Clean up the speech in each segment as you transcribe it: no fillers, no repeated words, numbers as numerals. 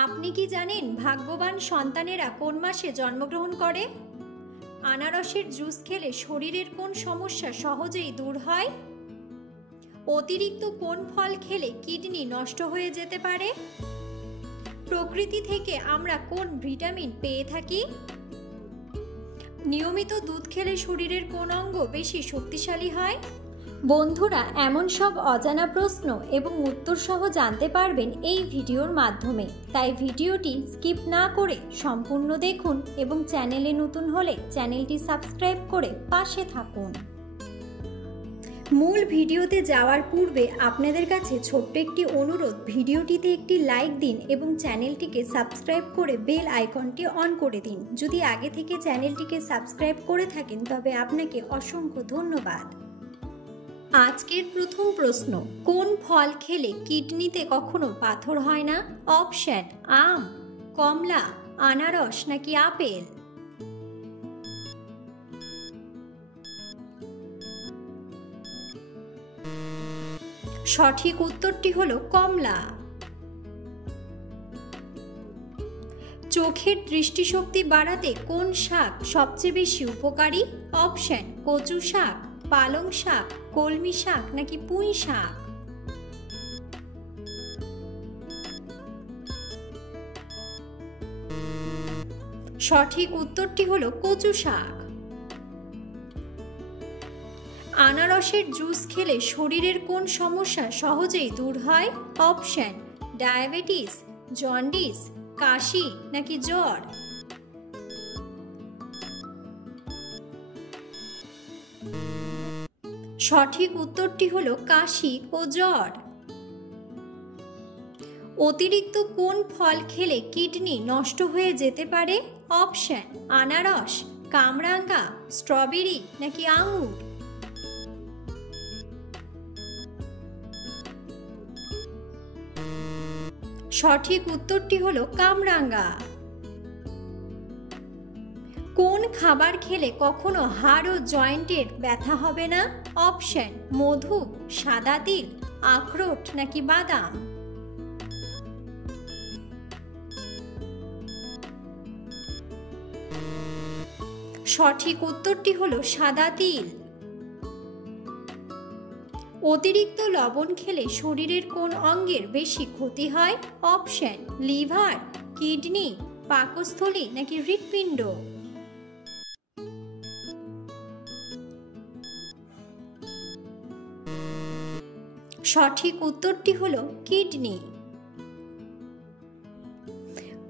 আপনি কি জানেন ভাগ্যবান সন্তানেরা কোন মাসে জন্মগ্রহণ করে? আনারসের জুস খেলে শরীরের কোন সমস্যা সহজেই দূর হয়? অতিরিক্ত কোন ফল খেলে কিডনি নষ্ট হয়ে যেতে পারে? প্রকৃতি থেকে আমরা কোন ভিটামিন পেয়ে থাকি? নিয়মিত দুধ খেলে শরীরের কোন অঙ্গ বেশি শক্তিশালী হয়? বন্ধুরা, এমন সব অজানা প্রশ্ন এবং উত্তর সহ জানতে পারবেন এই ভিডিওর মাধ্যমে। তাই ভিডিওটি স্কিপ না করে সম্পূর্ণ দেখুন এবং চ্যানেলে নতুন হলে চ্যানেলটি সাবস্ক্রাইব করে পাশে থাকুন। মূল ভিডিওতে যাওয়ার পূর্বে আপনাদের কাছে ছোট্ট একটি অনুরোধ, ভিডিওটিতে একটি লাইক দিন এবং চ্যানেলটিকে সাবস্ক্রাইব করে বেল আইকনটি অন করে দিন। যদি আগে থেকে চ্যানেলটিকে সাবস্ক্রাইব করে থাকেন তবে আপনাকে অসংখ্য ধন্যবাদ। আজকের প্রথম প্রশ্ন, কোন ফল খেলে কিডনিতে কখনো পাথর হয় না? অপশন: আম, কমলা, আনারস নাকি আপেল? সঠিক উত্তরটি হলো কমলা। চোখের দৃষ্টিশক্তি বাড়াতে কোন শাক সবচেয়ে বেশি উপকারী? অপশন: কচু শাক, পালং শাক, কলমি শাক নাকি পুঁই শাক? সঠিক উত্তরটি হলো কচু শাক। আনারসের জুস খেলে শরীরের কোন সমস্যা সহজেই দূর হয়? অপশন: ডায়াবেটিস, জন্ডিস, কাশি নাকি জ্বর? সঠিক উত্তরটি হলো কাশি ও জ্বর। অতিরিক্ত কোন ফল খেলে কিডনি নষ্ট হয়ে যেতে পারে? অপশন: আনারস, কামরাঙ্গা, স্ট্রবেরি নাকি আঙুর? সঠিক উত্তরটি হলো কামরাঙ্গা। কোন খাবার খেলে কখনো হাড় ও জয়েন্টের ব্যথা হবে না? অপশন: মধু, সাদা তিল, আখরোট নাকি বাদাম? সঠিক উত্তরটি হলো সাদা তিল। অতিরিক্ত লবণ খেলে শরীরের কোন অঙ্গের বেশি ক্ষতি হয়? অপশন: লিভার, কিডনি, পাকস্থলী নাকি হৃৎপিণ্ড? সঠিক উত্তরটি হলো কিডনি।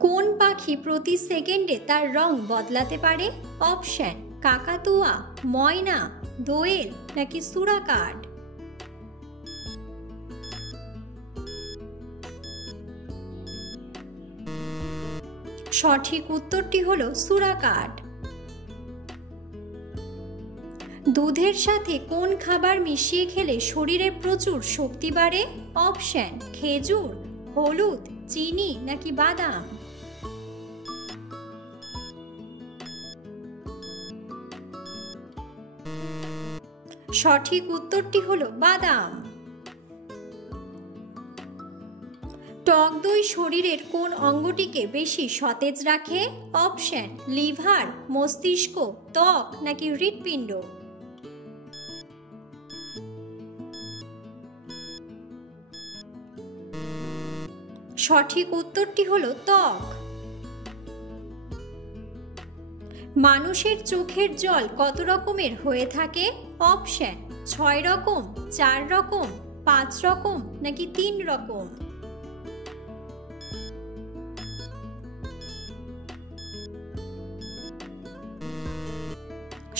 কোন পাখি প্রতি সেকেন্ডে তার রং বদলাতে পারে? অপশন: কাকাতুয়া, ময়না, দোয়েল নাকি সুরাকাট? সঠিক উত্তরটি হলো সুরাকাট। দুধের সাথে কোন খাবার মিশিয়ে খেলে শরীরে প্রচুর শক্তি বাড়ে? অপশন: খেজুর, হলুদ, চিনি নাকি বাদাম? সঠিক উত্তরটি হলো বাদাম। টক দই শরীরের কোন অঙ্গটিকে বেশি সতেজ রাখে? অপশন: লিভার, মস্তিষ্ক, ত্বক নাকি হৃৎপিণ্ড? সঠিক উত্তরটি হলো ত্বক। মানুষের চোখের জল কত রকমের হয়ে থাকে? অপশন: 6 রকম, 4 রকম, 5 রকম নাকি 3 রকম?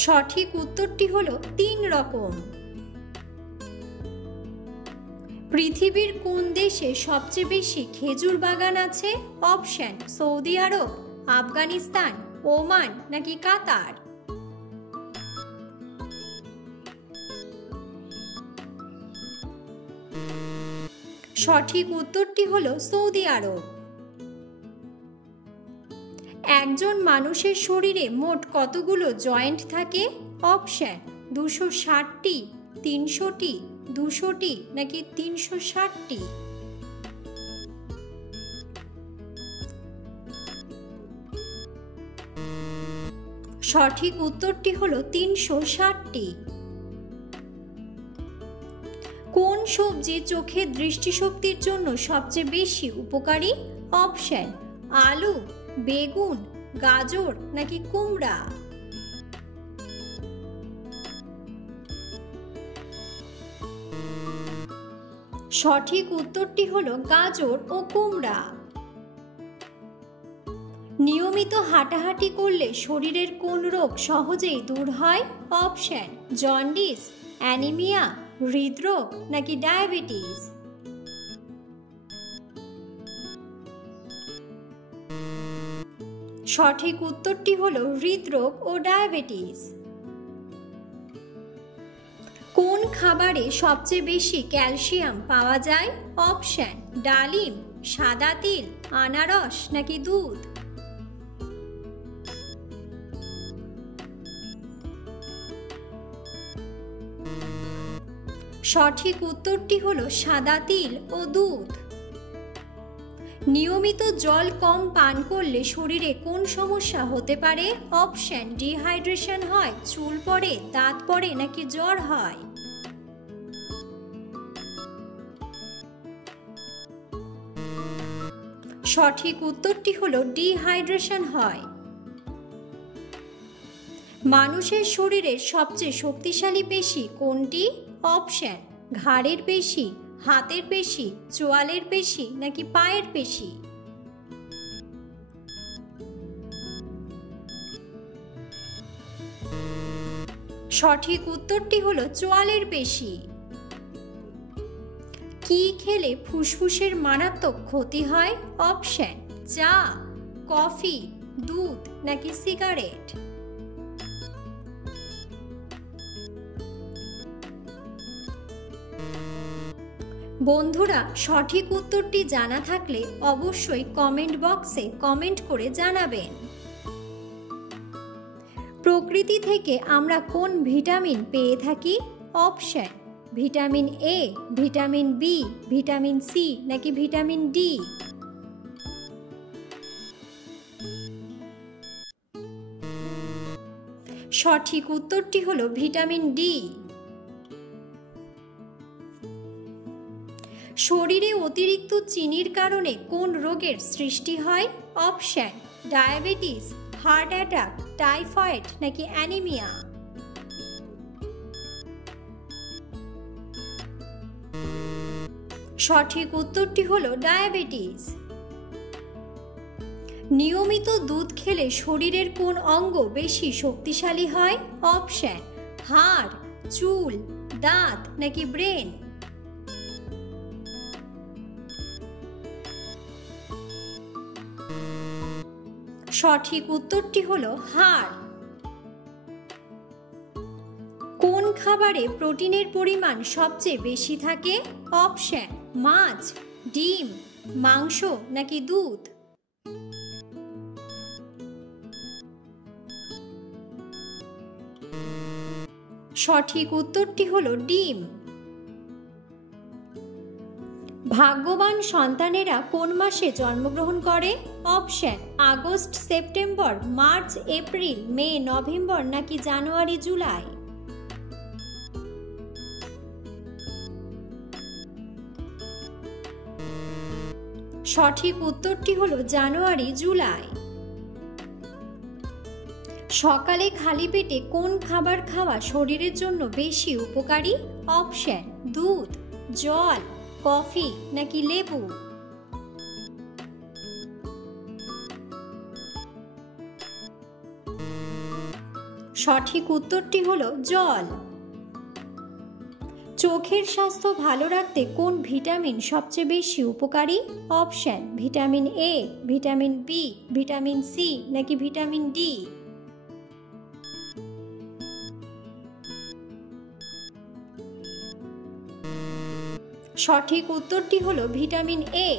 সঠিক উত্তরটি হলো 3 রকম। পৃথিবীর কোন দেশে সবচেয়ে বেশি খেজুর বাগান আছে? অপশন: সৌদি আরব, আফগানিস্তান, ওমান নাকি কাতার? সঠিক উত্তরটি হলো সৌদি আরব। একজন মানুষের শরীরে মোট কতগুলো জয়েন্ট থাকে? অপশন: 260টি, 300টি, 200টি নাকি 360টি? সঠিক উত্তরটি হলো 360টি। কোন সবজি চোখের দৃষ্টিশক্তির জন্য সবচেয়ে বেশি উপকারী? অপশন: আলু, বেগুন, গাজর নাকি কুমড়া। সঠিক উত্তরটি হলো গাজর ও কুমড়া। নিয়মিত হাঁটাহাঁটি করলে শরীরের কোন রোগ সহজেই দূর হয়? অপশন: জন্ডিস, অ্যানিমিয়া, হৃদরোগ নাকি ডায়াবেটিস। সঠিক উত্তরটি হলো হৃদরোগ ও ডায়াবেটিস। কোন খাবারে সবচেয়ে বেশি ক্যালসিয়াম পাওয়া যায়? অপশন: ডালিম, সাদা তিল, আনারস নাকি দুধ। সঠিক উত্তরটি হলো সাদা তিল ও দুধ। নিয়মিত জল কম পান করলে শরীরে কোন সমস্যা হতে পারে? অপশন: ডিহাইড্রেশন হয়, চুল পড়ে, দাঁত পড়ে নাকি জ্বর হয়। সঠিক উত্তরটি হলো ডিহাইড্রেশন হয়। মানুষের শরীরের সবচেয়ে শক্তিশালী পেশি কোনটি? অপশন: ঘাড়ের পেশি, হাতের পেশি, চোয়ালের পেশি নাকি পায়ের পেশি। সঠিক উত্তরটি হলো চোয়ালের পেশি। কি খেলে ফুসফুসের মারাত্মক ক্ষতি হয়? অপশন: চা, কফি, দুধ নাকি সিগারেট। বন্ধুরা, সঠিক উত্তরটি জানা থাকলে অবশ্যই কমেন্ট বক্সে কমেন্ট করে জানাবেন। প্রকৃতি থেকে আমরা কোন ভিটামিন পেয়ে থাকি? Option: vitamin A, vitamin B, vitamin C নাকি ভিটামিন ডি। সঠিক উত্তরটি হলো ভিটামিন ডি। শরীরে অতিরিক্ত চিনির কারণে কোন রোগের সৃষ্টি হয়? Option: diabetes, heart attack, typhoid নাকি অ্যানিমিয়া। সঠিক উত্তরটি হলো ডায়াবেটিস। নিয়মিত দুধ খেলে শরীরের কোন অঙ্গ বেশি শক্তিশালী হয়? অপশন: হাড়, চুল, দাঁত নাকি ব্রেন। সঠিক উত্তরটি হলো হাড়। কোন খাবারে প্রোটিনের পরিমাণ সবচেয়ে বেশি থাকে? অপশন: মাছ, ডিম, মাংস নাকি দুধ। সঠিক উত্তরটি হলো ডিম। ভাগ্যবান সন্তানেরা কোন মাসে জন্মগ্রহণ করে? Option: August, September, March, April, May, November নাকি জানুয়ারি, জুলাই। সঠিক উত্তরটি হলো জানুয়ারি, জুলাই। সকালে খালি পেটে কোন খাবার খাওয়া শরীরের জন্য বেশি উপকারী? অপশন: দুধ, জল, কফি নাকি লেবু। সঠিক উত্তরটি হলো জল। চোখের স্বাস্থ্য ভালো রাখতে কোন ভিটামিন সবচেয়ে বেশি উপকারী? Option: vitamin A, vitamin B, vitamin C নাকি ভিটামিন ডি। সঠিক উত্তরটি হলো ভিটামিন এ।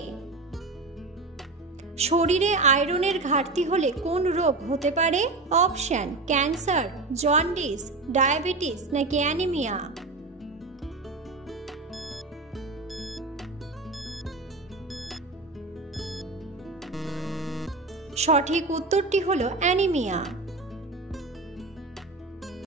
শরীরে আয়রনের ঘাটতি হলে কোন রোগ হতে পারে? অপশন: ক্যান্সার, জন্ডিস, ডায়াবেটিস নাকি অ্যানিমিয়া। সঠিক উত্তরটি হলো অ্যানিমিয়া।